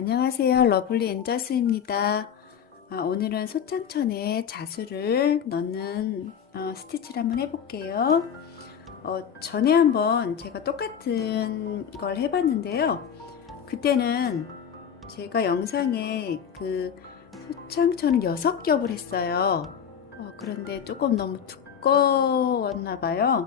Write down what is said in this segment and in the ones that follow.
안녕하세요. 러블리 엔자수입니다. 오늘은 소창천에 자수를 넣는 스티치를 한번 해볼게요. 전에 한번 제가 똑같은 걸 해봤는데요. 그때는 제가 영상에 그 소창천을 6겹을 했어요. 그런데 조금 너무 두꺼웠나 봐요.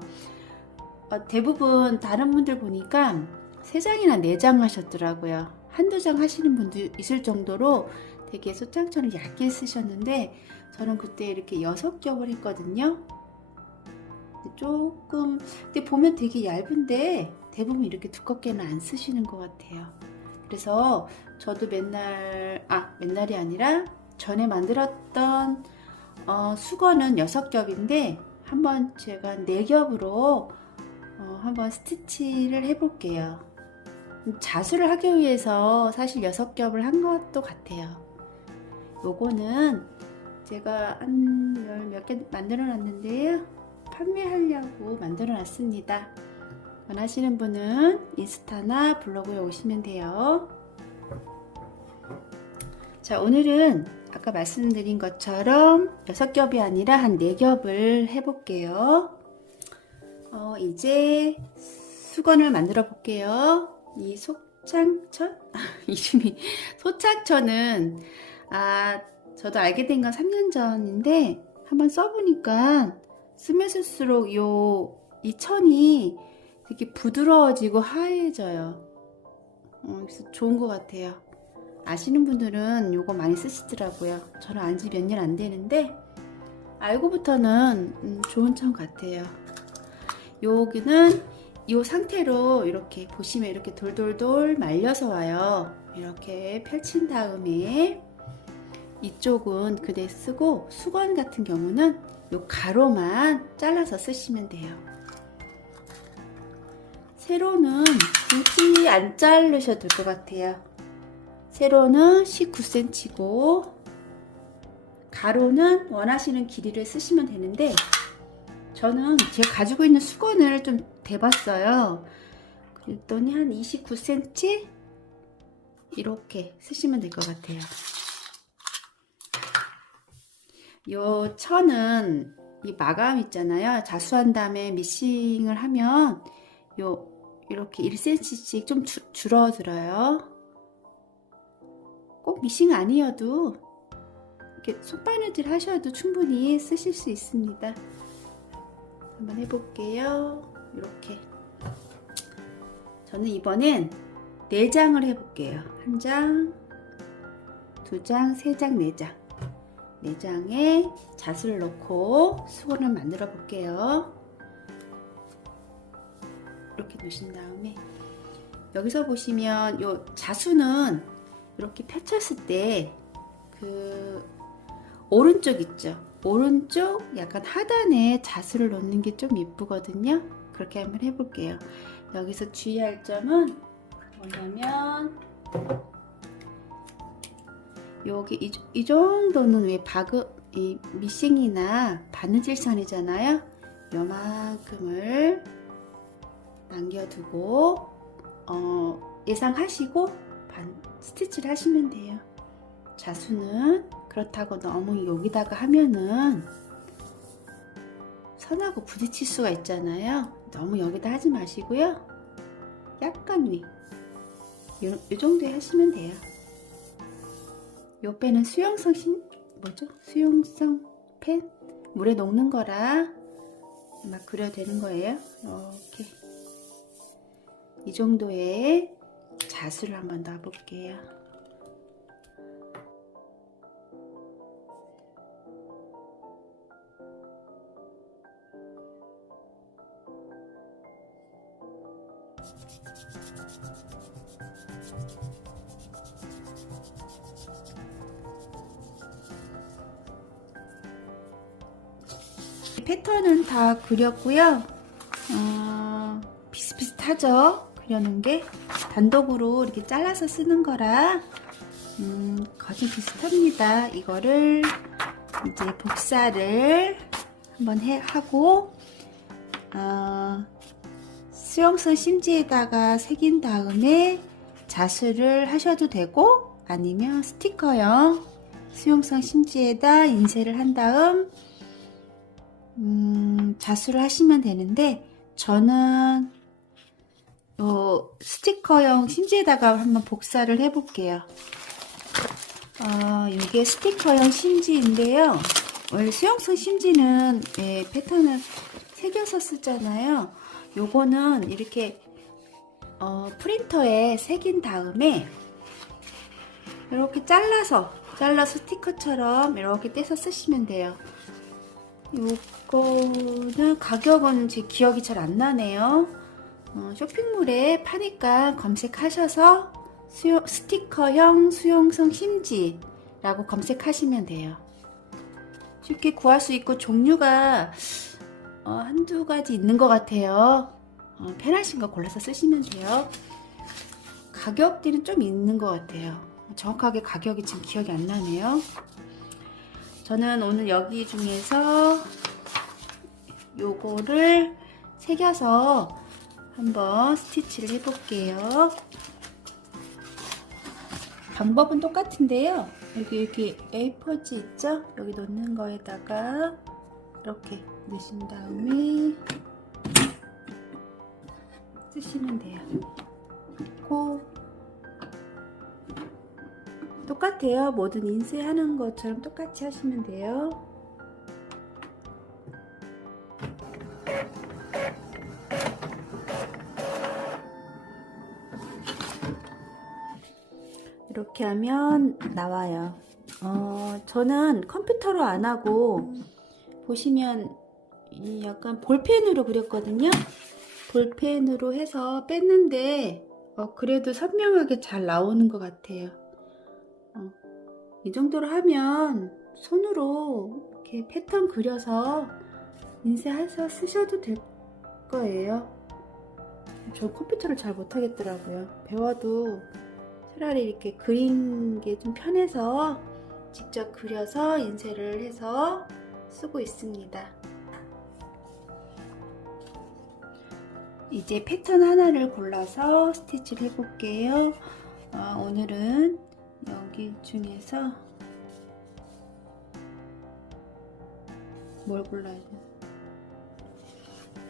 대부분 다른 분들 보니까 3장이나 4장 하셨더라고요. 한두 장 하시는 분도 있을 정도로 되게 소창천을 얇게 쓰셨는데 저는 그때 이렇게 6겹을 했거든요. 조금 근데 보면 되게 얇은데 대부분 이렇게 두껍게는 안 쓰시는 것 같아요. 그래서 저도 맨날이 아니라 전에 만들었던 수건은 6겹인데 한번 제가 4겹으로 한번 스티치를 해볼게요. 자수를 하기 위해서 사실 6겹을 한 것도 같아요. 요거는 제가 한 몇 개 만들어 놨는데요. 판매하려고 만들어 놨습니다. 원하시는 분은 인스타나 블로그에 오시면 돼요. 자, 오늘은 아까 말씀드린 것처럼 6겹이 아니라 한 4겹을 해볼게요. 이제 수건을 만들어 볼게요. 이 소창천? 이름이 소창천은 저도 알게 된 건 3년 전인데 한번 써보니까 쓰면 쓸수록 이 천이 되게 부드러워지고 하얘져요. 그래서 좋은 것 같아요. 아시는 분들은 요거 많이 쓰시더라고요. 저는 안지 몇 년 안 되는데 알고부터는 좋은 천 같아요. 여기는 이 상태로 이렇게 보시면 이렇게 돌돌돌 말려서 와요. 이렇게 펼친 다음에 이쪽은 그대로 쓰고 수건 같은 경우는 이 가로만 잘라서 쓰시면 돼요. 세로는 굳이 안 자르셔도 될 것 같아요. 세로는 19cm고 가로는 원하시는 길이를 쓰시면 되는데 저는 제가 가지고 있는 수건을 좀 대봤어요. 그랬더니 한 29cm 이렇게 쓰시면 될 것 같아요. 요 천은 이 마감 있잖아요. 자수한 다음에 미싱을 하면 이렇게 1cm씩 좀 줄어들어요. 꼭 미싱 아니어도 이렇게 손바느질 하셔도 충분히 쓰실 수 있습니다. 한번 해볼게요. 이렇게 저는 이번엔 4장을 해볼게요. 1장, 2장, 3장, 4장 4장에 자수를 넣고 수건을 만들어 볼게요. 이렇게 놓으신 다음에 여기서 보시면 요 자수는 이렇게 펼쳤을 때 그 오른쪽 있죠? 오른쪽 약간 하단에 자수를 놓는 게 좀 예쁘거든요. 그렇게 한번 해볼게요. 여기서 주의할 점은 뭐냐면 여기 이 정도는 왜 이 미싱이나 바느질 선이잖아요. 요만큼을 남겨두고 예상하시고 스티치를 하시면 돼요. 자수는 그렇다고 너무 여기다가 하면은 선하고 부딪힐 수가 있잖아요. 너무 여기다 하지 마시고요. 약간 위, 요 정도에 하시면 돼요. 요 펜은 수용성 펜? 물에 녹는 거라 막 그려야 되는 거예요. 이렇게 이 정도의 자수를 한번 넣어볼게요. 패턴은 다 그렸고요. 비슷비슷하죠? 그려놓은 게 단독으로 이렇게 잘라서 쓰는 거라 거의 비슷합니다. 이거를 이제 복사를 한번 하고 수용성 심지에다가 새긴 다음에 자수를 하셔도 되고 아니면 스티커형 수용성 심지에다 인쇄를 한 다음 자수를 하시면 되는데, 저는 스티커형 심지에다가 한번 복사를 해 볼게요. 이게 스티커형 심지인데요. 원래 수용성 심지는 패턴을 새겨서 쓰잖아요. 요거는 이렇게 프린터에 새긴 다음에 이렇게 잘라서 스티커처럼 이렇게 떼서 쓰시면 돼요. 요거는 가격은 제 기억이 잘 안 나네요. 쇼핑몰에 파니까 검색하셔서 스티커형 수용성 심지라고 검색하시면 돼요. 쉽게 구할 수 있고 종류가 한두 가지 있는 것 같아요. 편하신 거 골라서 쓰시면 돼요. 가격대는 좀 있는 것 같아요. 정확하게 가격이 지금 기억이 안 나네요. 저는 오늘 여기 중에서 요거를 새겨서 한번 스티치를 해 볼게요. 방법은 똑같은데요. 여기 A4지 있죠? 여기 놓는 거에다가 이렇게 넣으신 다음에 쓰시면 돼요. 똑같아요. 모든 인쇄하는 것처럼 똑같이 하시면 돼요. 이렇게 하면 나와요. 저는 컴퓨터로 안 하고 보시면 약간 볼펜으로 그렸거든요. 볼펜으로 해서 뺐는데 그래도 선명하게 잘 나오는 것 같아요. 이 정도로 하면 손으로 이렇게 패턴 그려서 인쇄해서 쓰셔도 될 거예요. 저 컴퓨터를 잘 못하겠더라고요. 배워도 차라리 이렇게 그린 게 좀 편해서 직접 그려서 인쇄를 해서 쓰고 있습니다. 이제 패턴 하나를 골라서 스티치를 해볼게요. 오늘은 여기 중에서 뭘 골라야 돼?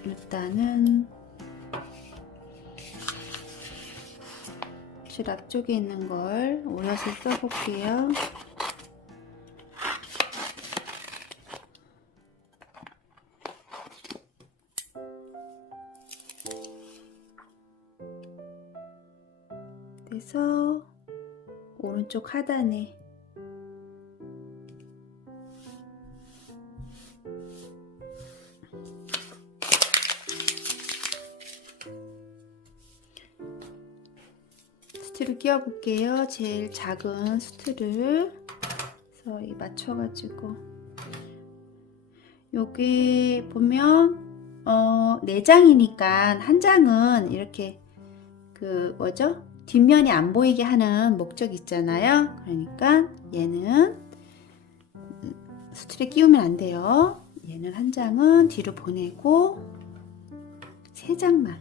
일단은 줄 앞쪽에 있는 걸 오려서 써볼게요. 그래서 오른쪽 하단에 수트를 끼워 볼게요. 제일 작은 수트를 그래서 맞춰가지고 여기 보면 4장이니까 한 장은 이렇게 뒷면이 안 보이게 하는 목적이 있잖아요. 그러니까 얘는 수트에 끼우면 안 돼요. 얘는 한 장은 뒤로 보내고 3장만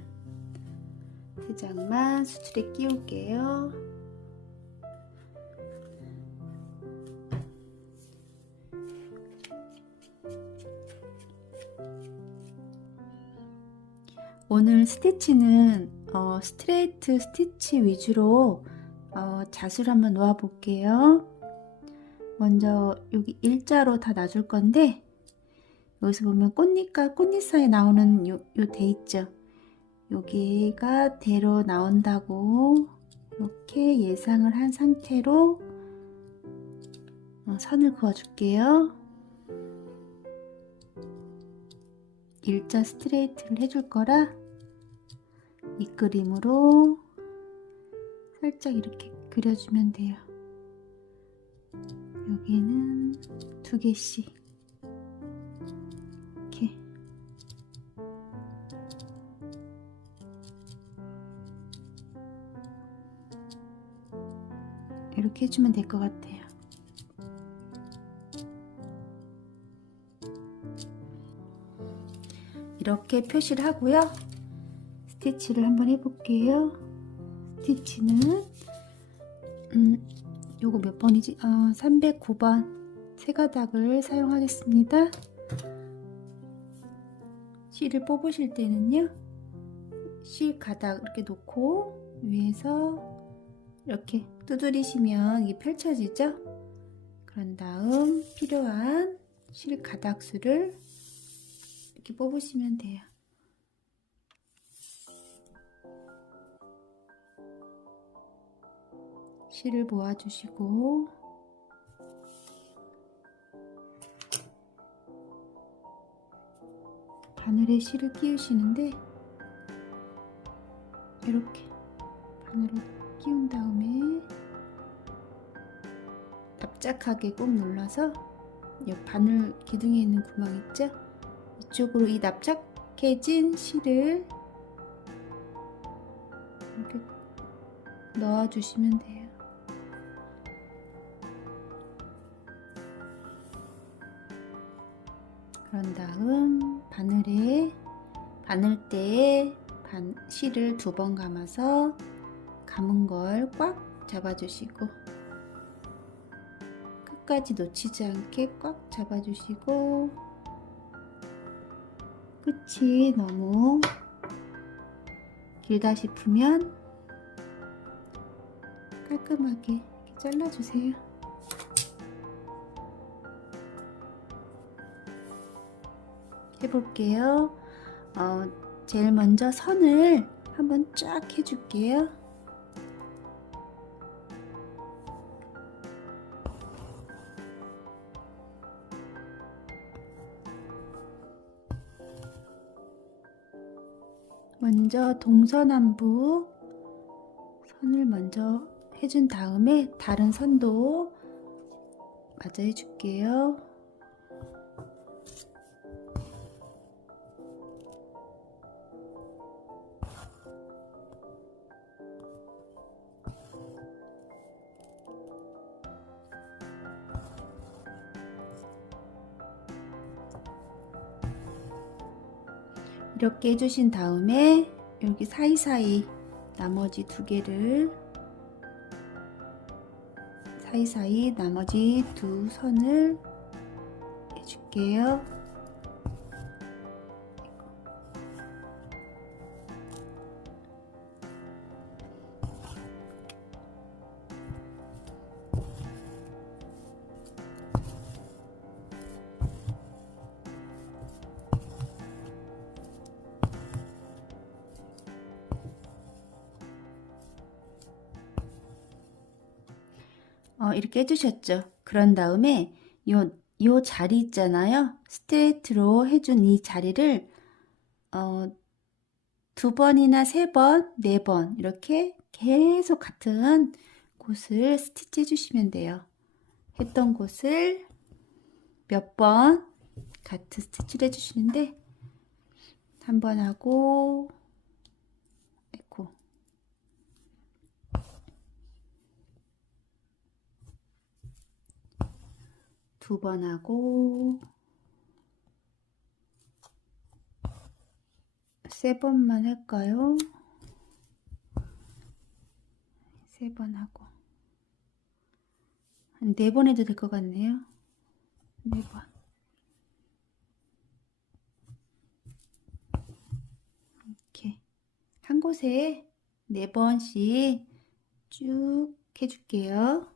수트에 끼울게요. 오늘 스티치는 스트레이트 스티치 위주로 자수를 한번 놓아 볼게요. 먼저 여기 일자로 다 놔줄 건데, 여기서 보면 꽃잎과 꽃잎 사이에 나오는 요 대 있죠. 여기가 대로 나온다고 이렇게 예상을 한 상태로 선을 그어 줄게요. 일자 스트레이트를 해줄 거라 밑그림으로 살짝 이렇게 그려주면 돼요. 여기는 2개씩 이렇게 해주면 될 것 같아요. 이렇게 표시를 하고요. 스티치를 한번 해볼게요. 스티치는 요거 몇 번이지? 309번 세 가닥을 사용하겠습니다. 실을 뽑으실 때는요, 실 가닥 이렇게 놓고 위에서 이렇게 두드리시면 이게 펼쳐지죠? 그런 다음 필요한 실 가닥 수를 이렇게 뽑으시면 돼요. 실을 모아주시고 바늘에 실을 끼우시는데 이렇게 바늘을 끼운 다음에 납작하게 꾹 눌러서 이 바늘 기둥에 있는 구멍 있죠? 이쪽으로 이 납작해진 실을 이렇게 넣어주시면 돼요. 그런 다음 바늘대에 실을 2번 감아서 감은 걸 꽉 잡아주시고 끝까지 놓치지 않게 꽉 잡아주시고 끝이 너무 길다 싶으면 깔끔하게 이렇게 잘라주세요. 해볼게요. 제일 먼저 선을 한번 쫙 해줄게요. 먼저 동서남북 선을 먼저 해준 다음에 다른 선도 마저 해줄게요. 이렇게 해주신 다음에 여기 사이사이 나머지 2개를 사이사이 나머지 2 선을 해줄게요. 이렇게 해주셨죠? 그런 다음에 요 자리 있잖아요. 스트레이트로 해준 이 자리를 2번이나 3번, 4번 이렇게 계속 같은 곳을 스티치 해주시면 돼요. 했던 곳을 몇 번 같은 스티치를 해주시는데 한 번 하고 2번 하고 3번만 할까요? 3번 하고 한 4번 해도 될 것 같네요. 4번 이렇게 한 곳에 4번씩 쭉 해줄게요.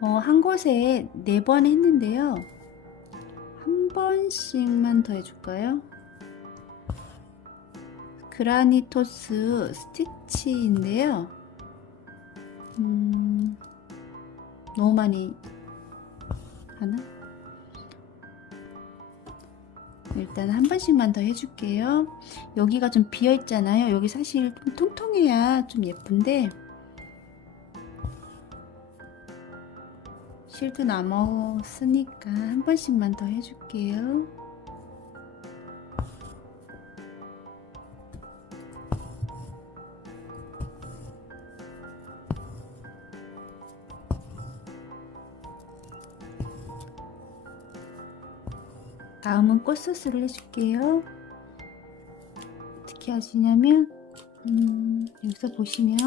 한 곳에 4번 했는데요. 한 번씩만 더 해줄까요? 그라니토스 스티치인데요. 너무 많이 하나? 일단 한 번씩만 더 해줄게요. 여기가 좀 비어 있잖아요. 여기 사실 좀 통통해야 좀 예쁜데 실도 남았으니까 한 번씩만 더 해줄게요. 다음은 꽃소스를 해줄게요. 어떻게 하시냐면 여기서 보시면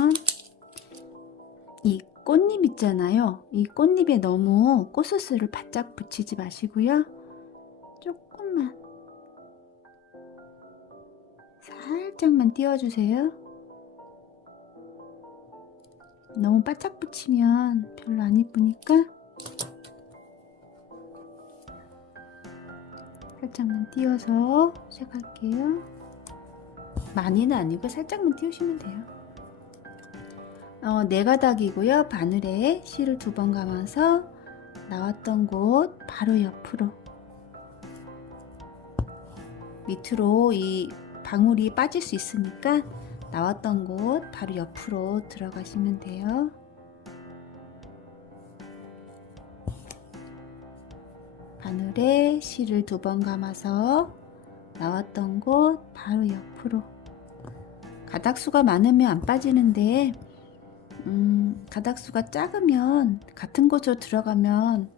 이 꽃잎 있잖아요. 이 꽃잎에 너무 꽃소스를 바짝 붙이지 마시고요. 조금만 살짝만 띄워주세요. 너무 바짝 붙이면 별로 안 이쁘니까 살짝만 띄워서 시작할게요. 많이는 아니고 살짝만 띄우시면 돼요. 네 가닥이고요. 바늘에 실을 2번 감아서 나왔던 곳 바로 옆으로 밑으로 이 방울이 빠질 수 있으니까 나왔던 곳 바로 옆으로 들어가시면 돼요. 바늘에 실을 2번 감아서 나왔던 곳 바로 옆으로. 가닥수가 많으면 안 빠지는데 가닥수가 작으면 같은 곳으로 들어가면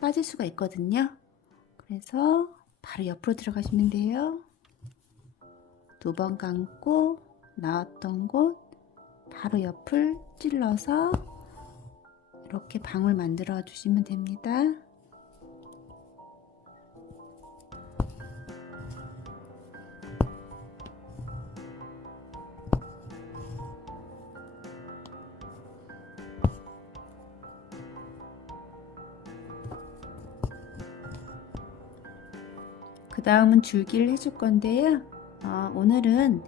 빠질 수가 있거든요. 그래서 바로 옆으로 들어가시면 돼요. 2번 감고 나왔던 곳 바로 옆을 찔러서 이렇게 방울 만들어 주시면 됩니다. 그 다음은 줄기를 해줄 건데요. 오늘은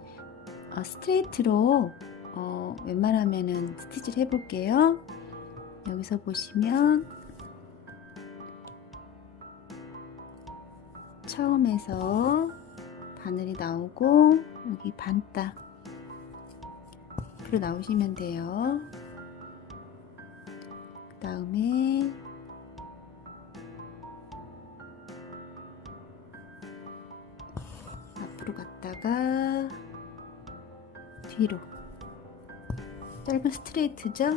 스트레이트로 웬만하면은 스티치를 해볼게요. 여기서 보시면 처음에서 바늘이 나오고 여기 반딱 앞으로 나오시면 돼요. 그 다음에 앞으로 갔다가 뒤로 짧은 스트레이트죠?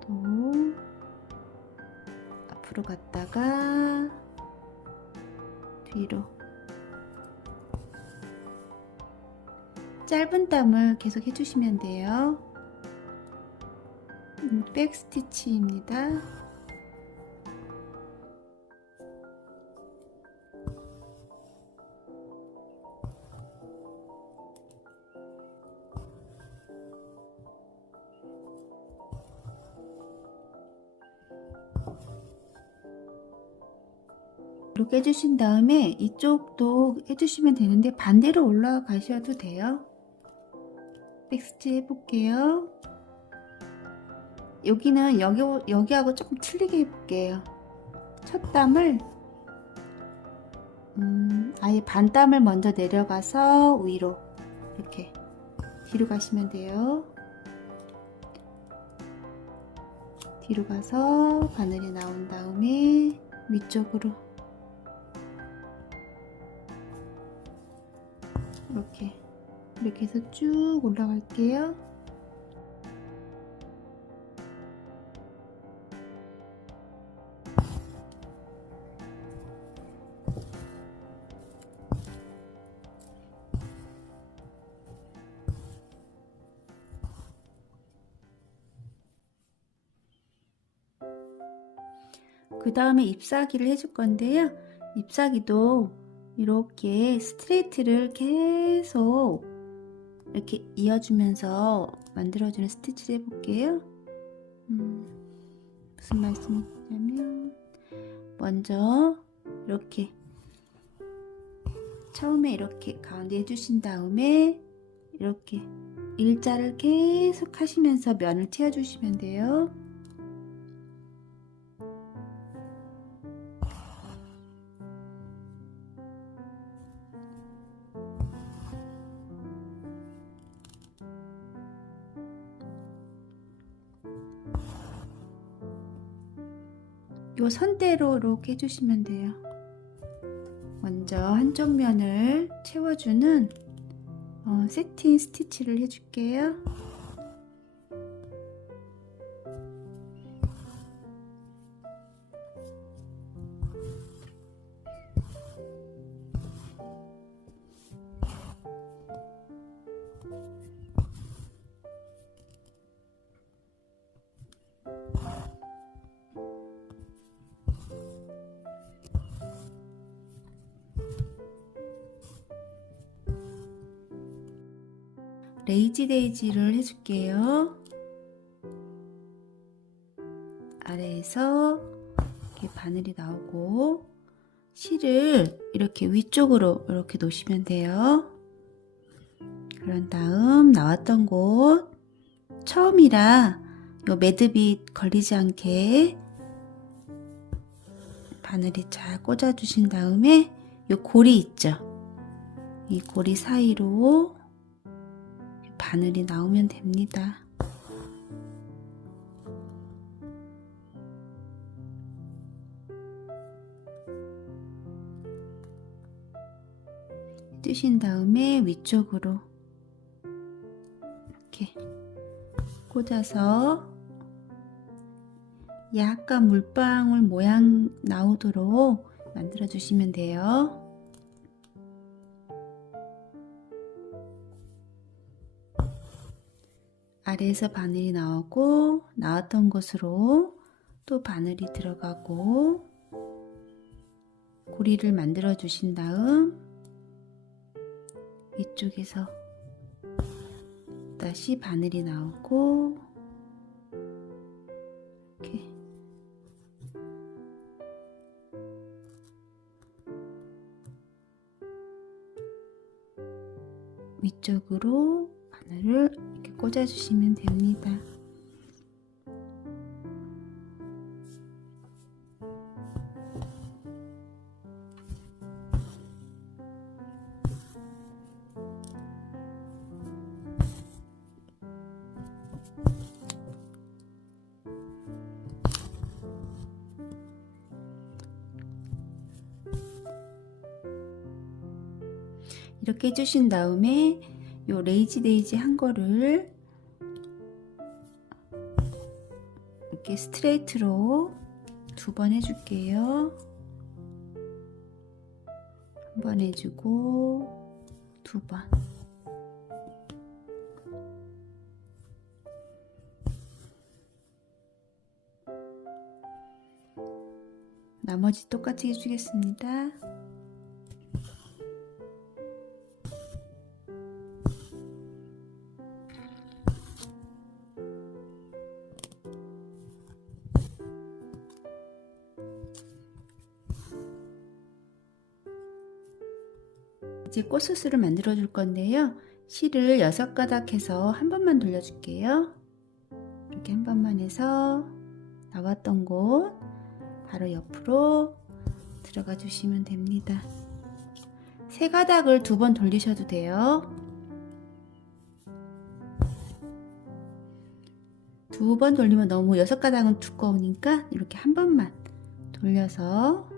또 앞으로 갔다가 뒤로 짧은 땀을 계속 해주시면 돼요. 백 스티치입니다. 이렇게 해주신 다음에 이쪽도 해주시면 되는데 반대로 올라가셔도 돼요. 백스티 해볼게요. 여기는 여기하고 조금 틀리게 해볼게요. 첫 땀을 아예 반 땀을 먼저 내려가서 위로 이렇게 뒤로 가시면 돼요. 뒤로 가서 바늘이 나온 다음에 위쪽으로 이렇게 해서 쭉 올라갈게요. 그 다음에 잎사귀를 해줄 건데요. 잎사귀도 이렇게 스트레이트를 계속 이렇게 이어주면서 만들어주는 스티치를 해볼게요. 무슨 말씀이냐면 먼저 이렇게 처음에 이렇게 가운데 해주신 다음에 이렇게 일자를 계속 하시면서 면을 튀어주시면 돼요. 요 선대로 이렇게 해주시면 돼요. 먼저 한쪽 면을 채워주는 세팅 스티치를 해줄게요. 레이지 데이지를 해줄게요. 아래에서 이렇게 바늘이 나오고 실을 이렇게 위쪽으로 이렇게 놓으시면 돼요. 그런 다음 나왔던 곳 처음이라 요 매듭이 걸리지 않게 바늘이 잘 꽂아 주신 다음에 요 고리 있죠? 이 고리 사이로 바늘이 나오면 됩니다. 뜨신 다음에 위쪽으로 이렇게 꽂아서 약간 물방울 모양 나오도록 만들어 주시면 돼요. 아래에서 바늘이 나오고 나왔던 곳으로 또 바늘이 들어가고 고리를 만들어 주신 다음 이쪽에서 다시 바늘이 나오고 이렇게 위쪽으로 바늘을 이렇게 꽂아 주시면 됩니다. 이렇게 해주신 다음에 요 레이지 데이지 한 거를 이렇게 스트레이트로 2번 해줄게요. 한 번 해주고 2번. 나머지 똑같이 해주겠습니다. 이제 꽃소스를 만들어 줄 건데요. 실을 6가닥 해서 한 번만 돌려줄게요. 이렇게 한 번만 해서 나왔던 곳 바로 옆으로 들어가 주시면 됩니다. 3가닥을 2번 돌리셔도 돼요. 2번 돌리면 너무 6가닥은 두꺼우니까 이렇게 한 번만 돌려서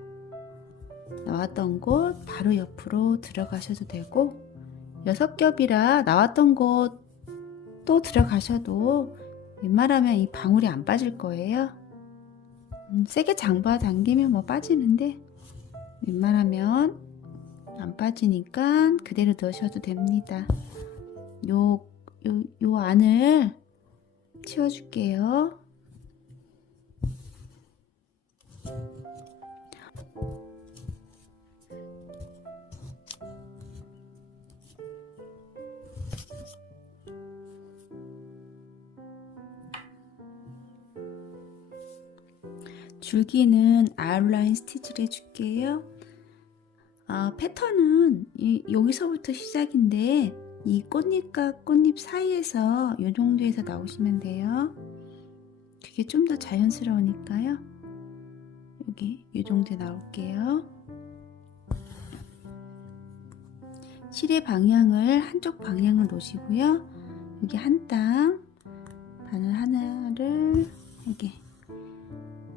나왔던 곳 바로 옆으로 들어가셔도 되고 6겹이라 나왔던 곳 또 들어가셔도 웬만하면 이 방울이 안 빠질 거예요. 세게 장봐 당기면 뭐 빠지는데 웬만하면 안 빠지니까 그대로 넣으셔도 됩니다. 요 안을 채워줄게요. 줄기는 아웃라인 스티치를 해줄게요. 패턴은 여기서부터 시작인데 이 꽃잎과 꽃잎 사이에서 이 정도에서 나오시면 돼요. 그게 좀 더 자연스러우니까요. 여기 이 정도에 나올게요. 실의 방향을 한쪽 방향을 놓으시고요. 여기 한 땅 바늘 하나를 이렇게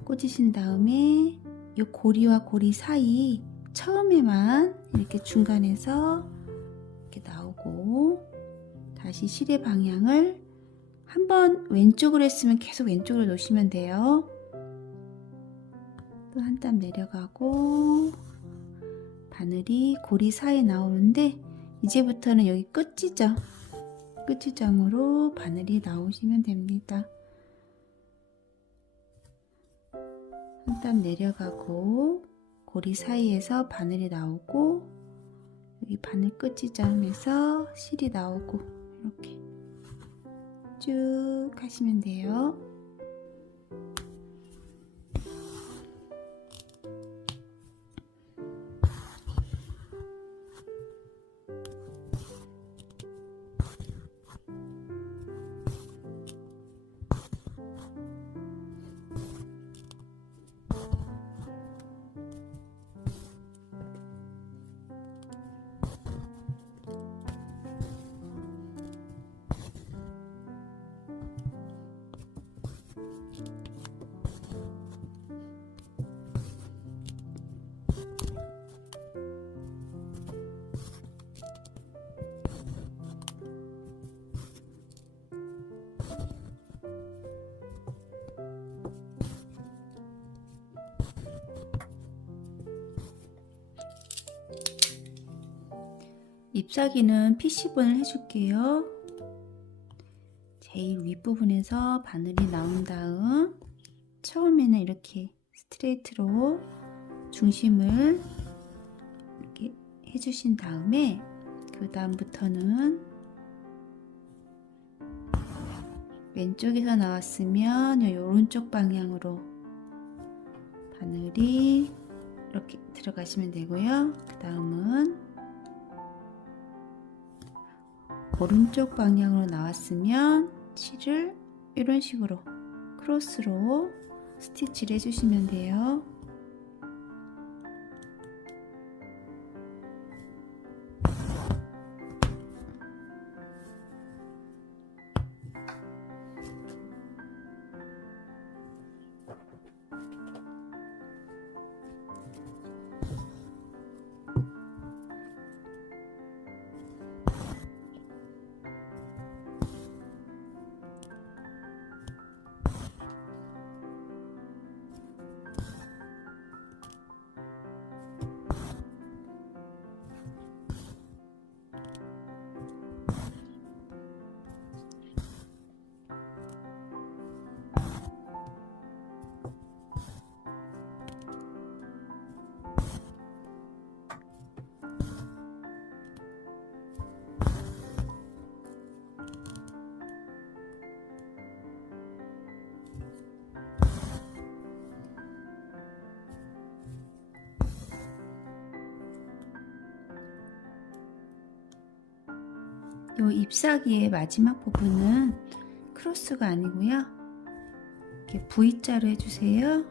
꽂으신 다음에 이 고리와 고리 사이 처음에만 이렇게 중간에서 이렇게 나오고, 다시 실의 방향을 한번 왼쪽으로 했으면 계속 왼쪽으로 놓으시면 돼요. 또 한 땀 내려가고, 바늘이 고리 사이에 나오는데 이제부터는 여기 끝지점으로 바늘이 나오시면 됩니다. 한 땀 내려가고 고리 사이에서 바늘이 나오고, 여기 바늘 끝지점에서 실이 나오고, 이렇게 쭉 하시면 돼요. 잎사귀는 피시분을 해줄게요. 제일 윗부분에서 바늘이 나온 다음 처음에는 이렇게 스트레이트로 중심을 이렇게 해주신 다음에, 그 다음부터는 왼쪽에서 나왔으면 이 오른쪽 방향으로 바늘이 이렇게 들어가시면 되고요. 그 다음은 오른쪽 방향으로 나왔으면 실을 이런 식으로 크로스로 스티치를 해주시면 돼요. 이 잎사귀의 마지막 부분은 크로스가 아니고요, 이렇게 V자로 해주세요.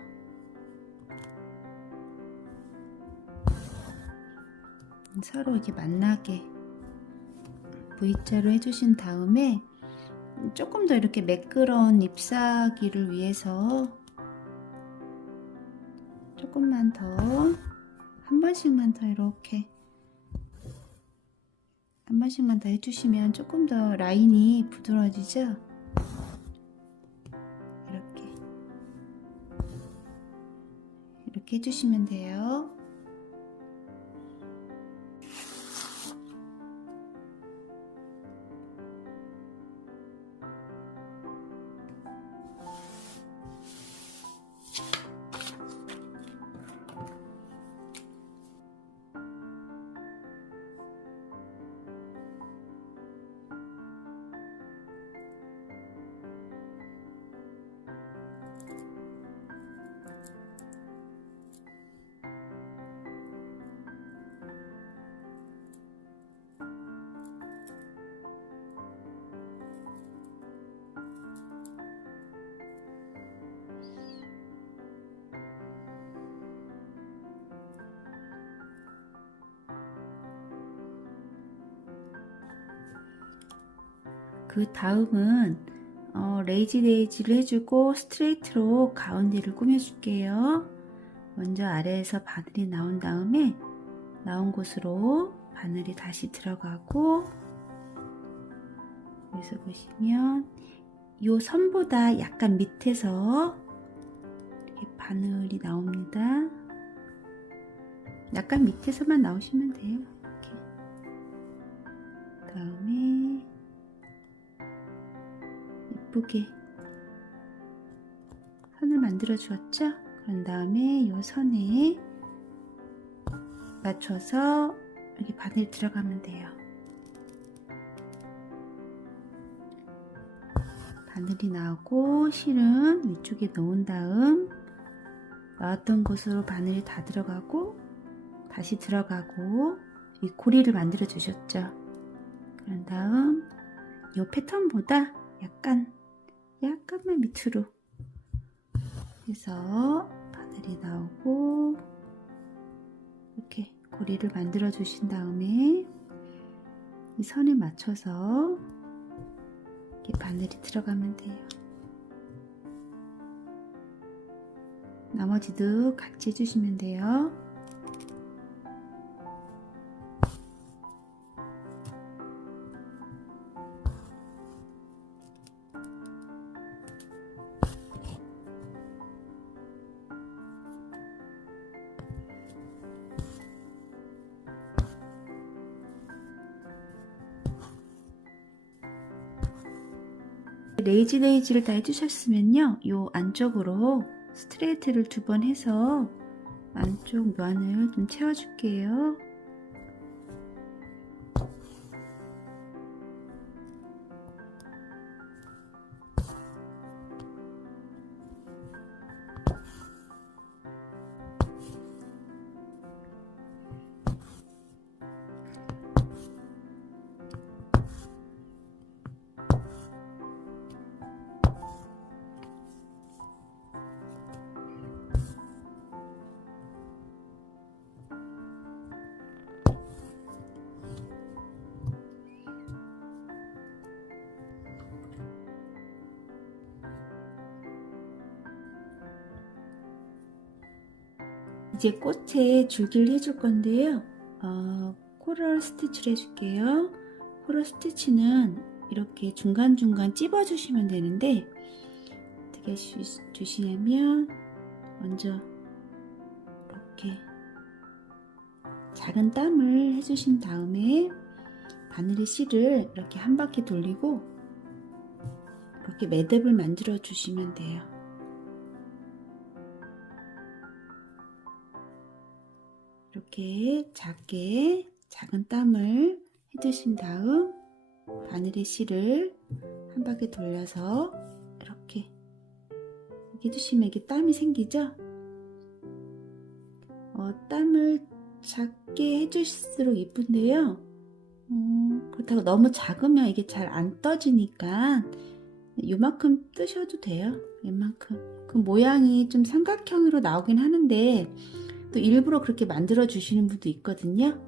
서로 이렇게 만나게 V자로 해주신 다음에 조금 더 이렇게 매끄러운 잎사귀를 위해서 조금만 더, 한 번씩만 더 이렇게 한 번씩만 더 해주시면 조금 더 라인이 부드러워지죠? 이렇게 해주시면 돼요. 그 다음은 레이지 데이지를 해주고 스트레이트로 가운데를 꾸며줄게요. 먼저 아래에서 바늘이 나온 다음에 나온 곳으로 바늘이 다시 들어가고, 여기서 보시면 이 선보다 약간 밑에서 이렇게 바늘이 나옵니다. 약간 밑에서만 나오시면 돼요. 이렇게. 다음에 예쁘게 선을 만들어 주었죠? 그런 다음에 이 선에 맞춰서 여기 바늘 들어가면 돼요. 바늘이 나오고 실은 위쪽에 놓은 다음 나왔던 곳으로 바늘이 다 들어가고 다시 들어가고 이 고리를 만들어 주셨죠. 그런 다음 이 패턴보다 약간만 밑으로 해서 바늘이 나오고 이렇게 고리를 만들어 주신 다음에 이 선에 맞춰서 이렇게 바늘이 들어가면 돼요. 나머지도 같이 해주시면 돼요. 레이지 데이지를 다 해주셨으면요, 요 안쪽으로 스트레이트를 2번 해서 안쪽 면을 좀 채워줄게요. 이제 꽃에 줄기를 해줄 건데요. 코럴 스티치를 해줄게요. 코럴 스티치는 이렇게 중간중간 찝어주시면 되는데 어떻게 주시냐면 먼저 이렇게 작은 땀을 해주신 다음에 바늘의 실을 이렇게 한 바퀴 돌리고 이렇게 매듭을 만들어 주시면 돼요. 이렇게 작은 땀을 해주신 다음 바늘의 실을 한 바퀴 돌려서 이렇게 해주시면 이렇게 땀이 생기죠? 땀을 작게 해주실수록 예쁜데요. 그렇다고 너무 작으면 이게 잘 안 떠지니까 요만큼 뜨셔도 돼요. 이만큼. 그 모양이 좀 삼각형으로 나오긴 하는데 또 일부러 그렇게 만들어 주시는 분도 있거든요.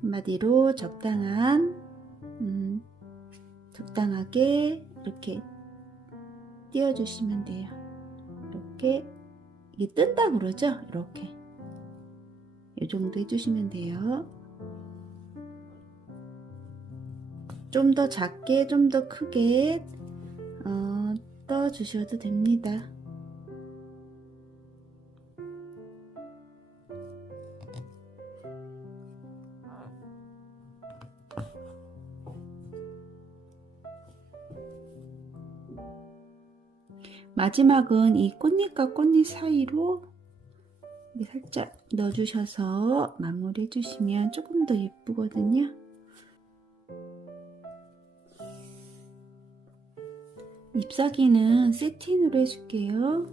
한마디로 적당하게 이렇게 띄워주시면 돼요. 이렇게 이게 뜬다 그러죠? 이렇게 이 정도 해주시면 돼요. 좀 더 작게, 좀 더 크게 떠주셔도 됩니다. 마지막은 이 꽃잎과 꽃잎 사이로 살짝 넣어주셔서 마무리 해주시면 조금 더 예쁘거든요. 잎사귀는 세틴으로 해줄게요.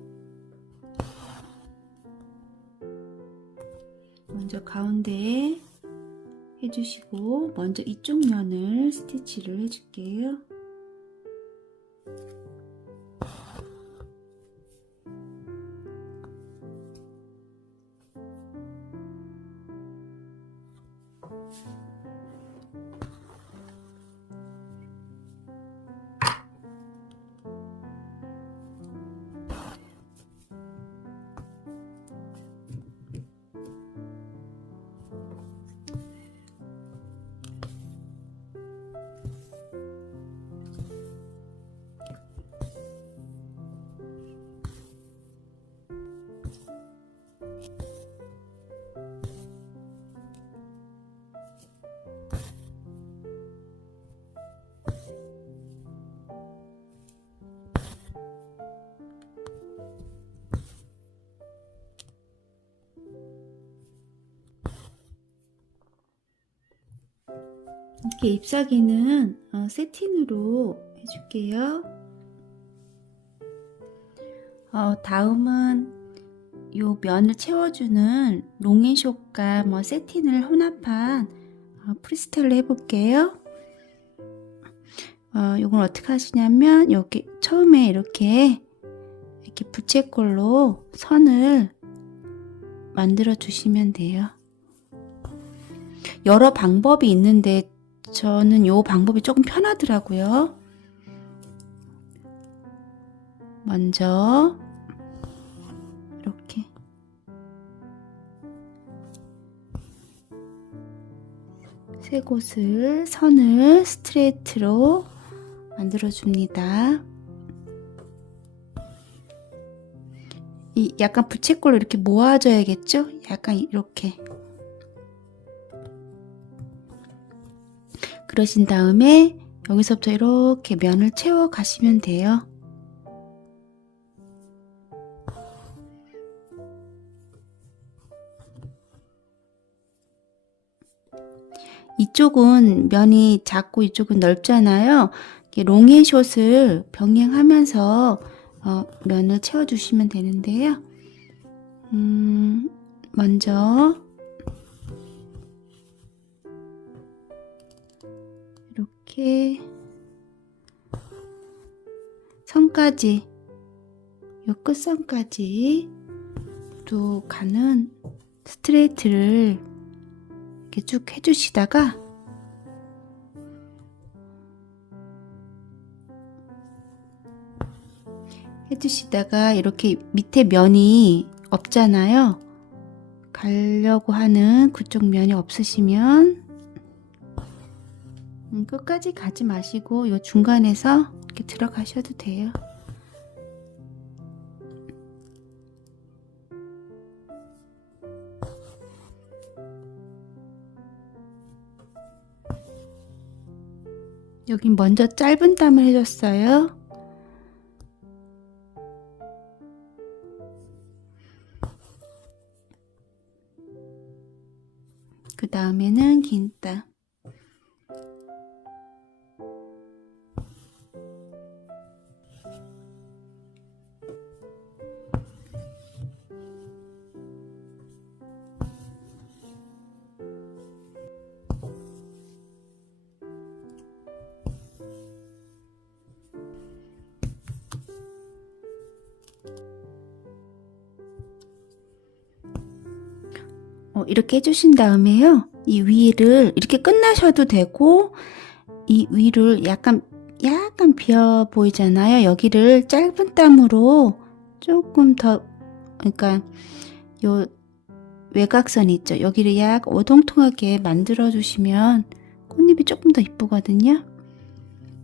먼저 가운데에 해주시고 먼저 이쪽 면을 스티치를 해줄게요. 이렇게 잎사귀는 세틴으로 해줄게요. 다음은 요 면을 채워주는 롱앤숏과 세틴을 혼합한 프리스타일로 해볼게요. 요건 어떻게 하시냐면 여기 처음에 이렇게 부채꼴로 선을 만들어 주시면 돼요. 여러 방법이 있는데 저는 요 방법이 조금 편하더라고요. 먼저 이렇게 세 곳을 선을 스트레이트로 만들어 줍니다. 이 약간 부채꼴로 이렇게 모아줘야겠죠? 약간 이렇게. 그러신 다음에 여기서부터 이렇게 면을 채워 가시면 돼요. 이쪽은 면이 작고 이쪽은 넓잖아요. 롱앤숏을 병행하면서 면을 채워주시면 되는데요. 먼저 이렇게 선까지, 요 끝선까지 또 가는 스트레이트를 이렇게 쭉 해주시다가 이렇게 밑에 면이 없잖아요. 가려고 하는 그쪽 면이 없으시면 끝까지 가지 마시고 요 중간에서 이렇게 들어가셔도 돼요. 여긴 먼저 짧은 땀을 해줬어요. 그 다음에는 긴 땀. 이렇게 해주신 다음에요. 이 위를 이렇게 끝나셔도 되고 이 위를 약간 비어 보이잖아요. 여기를 짧은 땀으로 조금 더, 그러니까 요 외곽선 있죠. 여기를 약 오동통하게 만들어 주시면 꽃잎이 조금 더 이쁘거든요.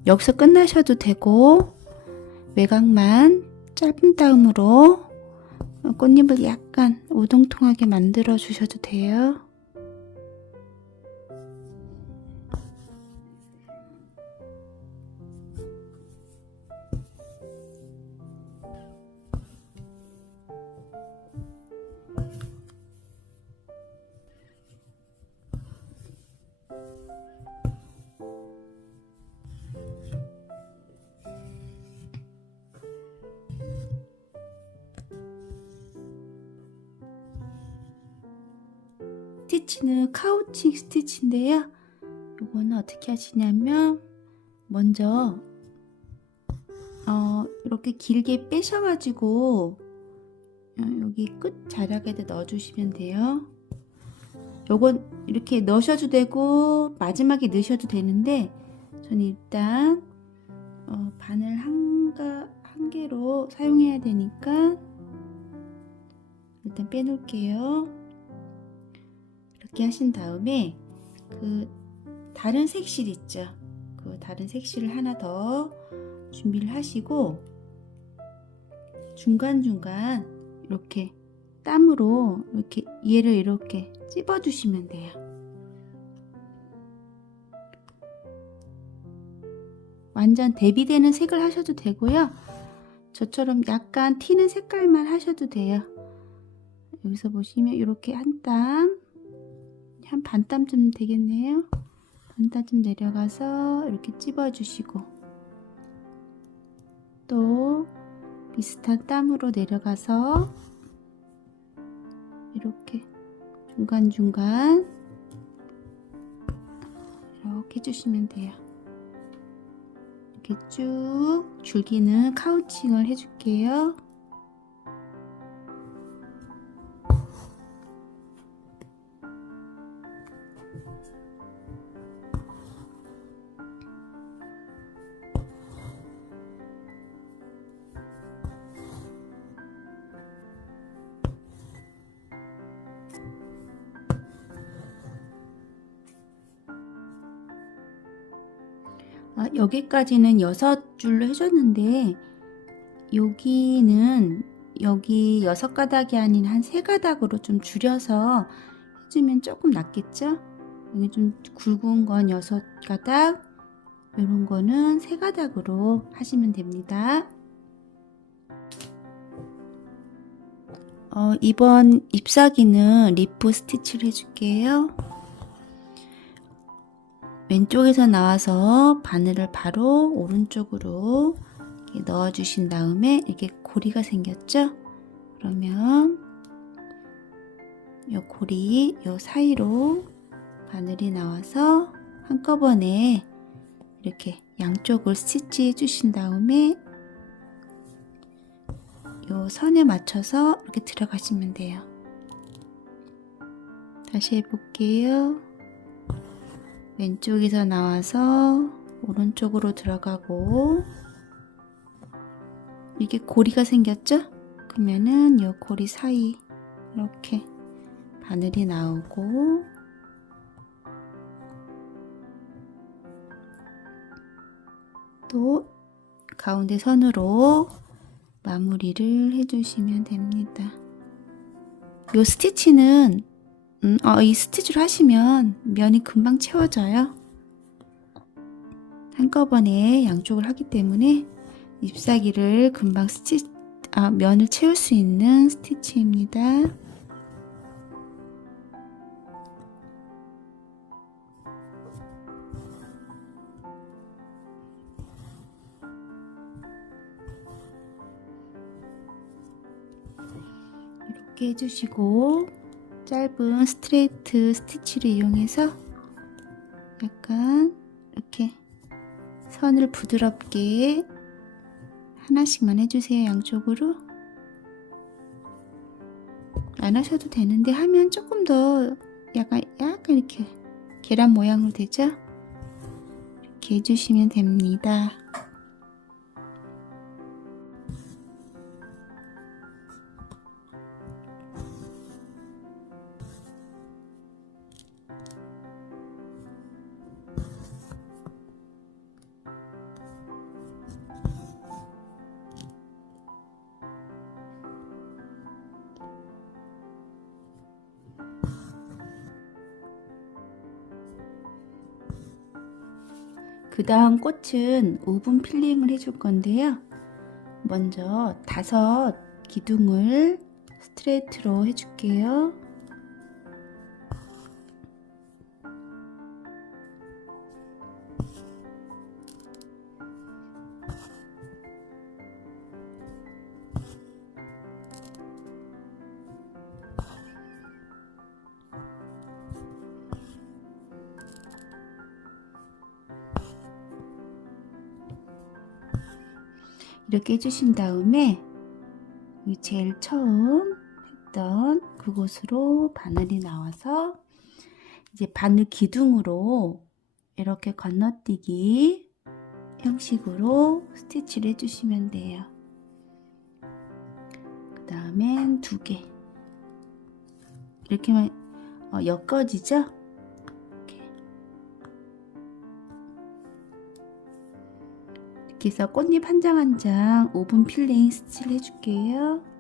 여기서 끝나셔도 되고 외곽만 짧은 땀으로 꽃잎을 약간 오동통하게 만들어 주셔도 돼요. 스티치는 카우칭 스티치인데요. 요거는 어떻게 하시냐면 먼저 이렇게 길게 빼셔가지고 여기 끝 자락에다 넣어주시면 돼요. 요건 이렇게 넣으셔도 되고 마지막에 넣으셔도 되는데 저는 일단 바늘 한 개로 사용해야 되니까 일단 빼놓을게요. 이렇게 하신 다음에 그 다른 색실 있죠? 그 다른 색실을 하나 더 준비를 하시고 중간중간 이렇게 땀으로 이렇게 얘를 이렇게 찝어 주시면 돼요. 완전 대비되는 색을 하셔도 되고요. 저처럼 약간 튀는 색깔만 하셔도 돼요. 여기서 보시면 이렇게 한 땀, 한 반 땀쯤 되겠네요. 한 단쯤 내려가서 이렇게 찝어주시고, 또 비슷한 땀으로 내려가서 이렇게 중간중간 이렇게 해주시면 돼요. 이렇게 쭉 줄기는 카우칭을 해줄게요. 여기까지는 6줄로 해줬는데 여기는 여기 6가닥이 아닌 한 3가닥으로 좀 줄여서 해주면 조금 낫겠죠? 여기 좀 굵은 건 6가닥, 이런 거는 3가닥으로 하시면 됩니다. 이번 잎사귀는 리프 스티치를 해줄게요. 왼쪽에서 나와서 바늘을 바로 오른쪽으로 이렇게 넣어주신 다음에 이렇게 고리가 생겼죠? 그러면 이 고리 이 사이로 바늘이 나와서 한꺼번에 이렇게 양쪽을 스티치 해주신 다음에 이 선에 맞춰서 이렇게 들어가시면 돼요. 다시 해볼게요. 왼쪽에서 나와서 오른쪽으로 들어가고, 이게 고리가 생겼죠? 그러면은 이 고리 사이 이렇게 바늘이 나오고, 또 가운데 선으로 마무리를 해주시면 됩니다. 이 스티치는 이 스티치를 하시면 면이 금방 채워져요. 한꺼번에 양쪽을 하기 때문에 잎사귀를 금방 면을 채울 수 있는 스티치입니다. 이렇게 해주시고, 짧은 스트레이트 스티치를 이용해서 약간 이렇게 선을 부드럽게 하나씩만 해주세요. 양쪽으로. 안 하셔도 되는데 하면 조금 더 약간 이렇게 계란 모양으로 되죠? 이렇게 해주시면 됩니다. 그 다음 꽃은 오븐 필링을 해줄 건데요. 먼저 5 기둥을 스트레이트로 해줄게요. 이렇게 해주신 다음에 제일 처음 했던 그곳으로 바늘이 나와서 이제 바늘 기둥으로 이렇게 건너뛰기 형식으로 스티치를 해주시면 돼요. 그 다음엔 2개 이렇게만 엮어지죠? 이렇게 해서 꽃잎 한 장 한 장 오븐 필링 스티치를 해줄게요.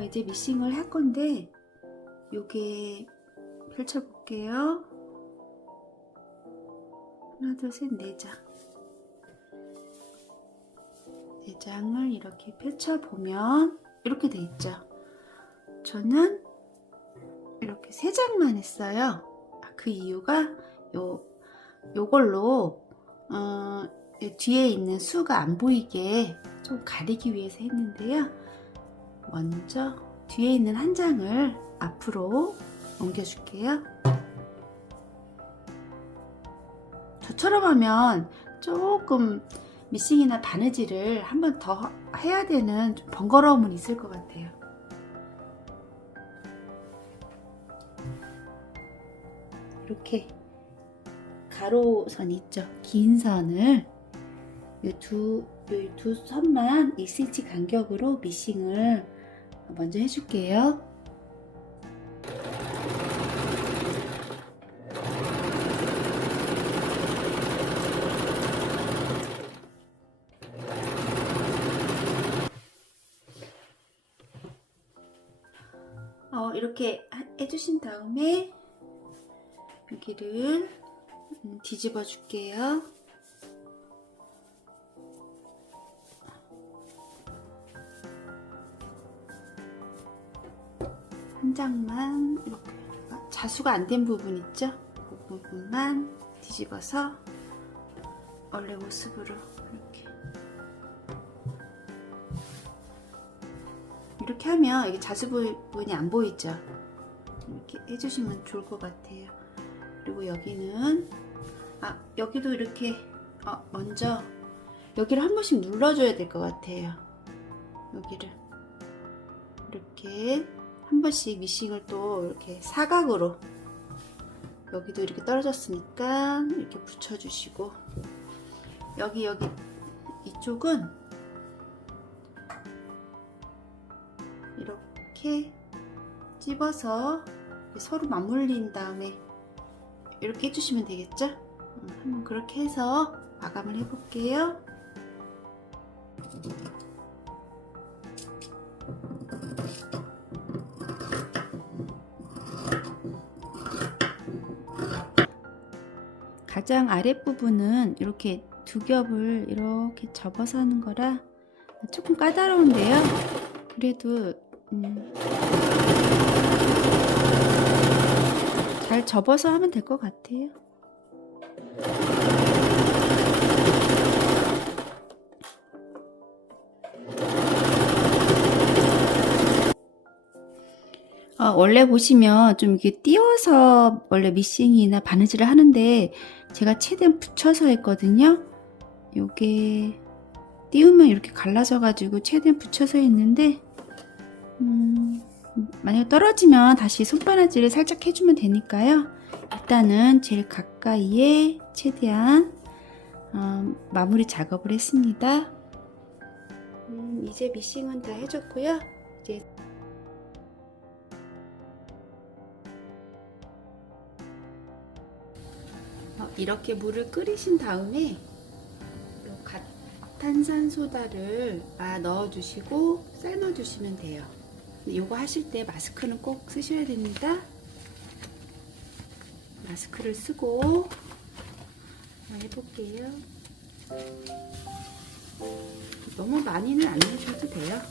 이제 미싱을 할 건데 요게 펼쳐볼게요. 하나, 둘, 셋, 4장. 4장을 이렇게 펼쳐보면 이렇게 돼 있죠. 저는 이렇게 3장만 했어요. 그 이유가 요걸로 뒤에 있는 수가 안 보이게 좀 가리기 위해서 했는데요. 먼저 뒤에 있는 한 장을 앞으로 옮겨줄게요. 저처럼 하면 조금 미싱이나 바느질을 한 번 더 해야 되는 좀 번거로움은 있을 것 같아요. 이렇게 가로선 있죠? 긴 선을 이 두 선만 1cm 간격으로 미싱을 먼저 해줄게요. 이렇게 해주신 다음에 여기를 뒤집어 줄게요. 한 장만 이렇게 자수가 안 된 부분 있죠? 그 부분만 뒤집어서 원래 모습으로 이렇게 하면 이게 자수 부분이 안 보이죠? 이렇게 해주시면 좋을 것 같아요. 그리고 여기는 여기도 이렇게 먼저 여기를 한 번씩 눌러줘야 될 것 같아요. 여기를 이렇게 한 번씩 미싱을 또 이렇게 사각으로 여기도 이렇게 떨어졌으니까 이렇게 붙여주시고 여기 이쪽은 이렇게 찝어서 서로 맞물린 다음에 이렇게 해주시면 되겠죠? 한번 그렇게 해서 마감을 해볼게요. 가장 아랫부분은 이렇게 두 겹을 이렇게 접어서 하는 거라 조금 까다로운데요. 그래도 잘 접어서 하면 될 것 같아요. 원래 보시면 좀 이렇게 띄워서 원래 미싱이나 바느질을 하는데 제가 최대한 붙여서 했거든요. 요게 띄우면 이렇게 갈라져 가지고 최대한 붙여서 했는데 만약 떨어지면 다시 손바느질을 살짝 해주면 되니까요. 일단은 제일 가까이에 최대한 마무리 작업을 했습니다. 이제 미싱은 다 해줬고요. 이제 이렇게 물을 끓이신 다음에 탄산소다를 넣어주시고 삶아주시면 돼요. 이거 하실 때 마스크는 꼭 쓰셔야 됩니다. 마스크를 쓰고 해볼게요. 너무 많이는 안 넣으셔도 돼요.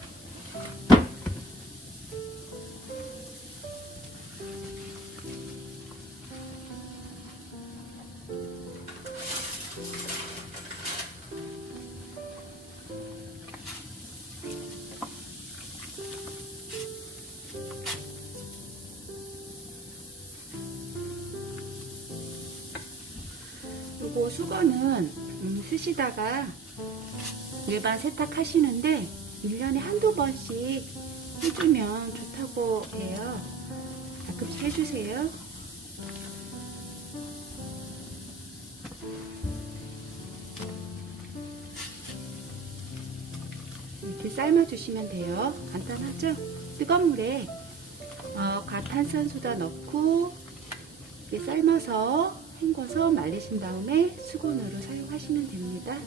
요거 수건은 쓰시다가 일반 세탁 하시는데 1년에 한두 번씩 해주면 좋다고 해요. 가끔씩 해주세요. 이렇게 삶아주시면 돼요. 간단하죠? 뜨거운 물에 과탄산소다 넣고 이렇게 삶아서 헹궈서 말리신 다음에 수건으로 사용하시면 됩니다.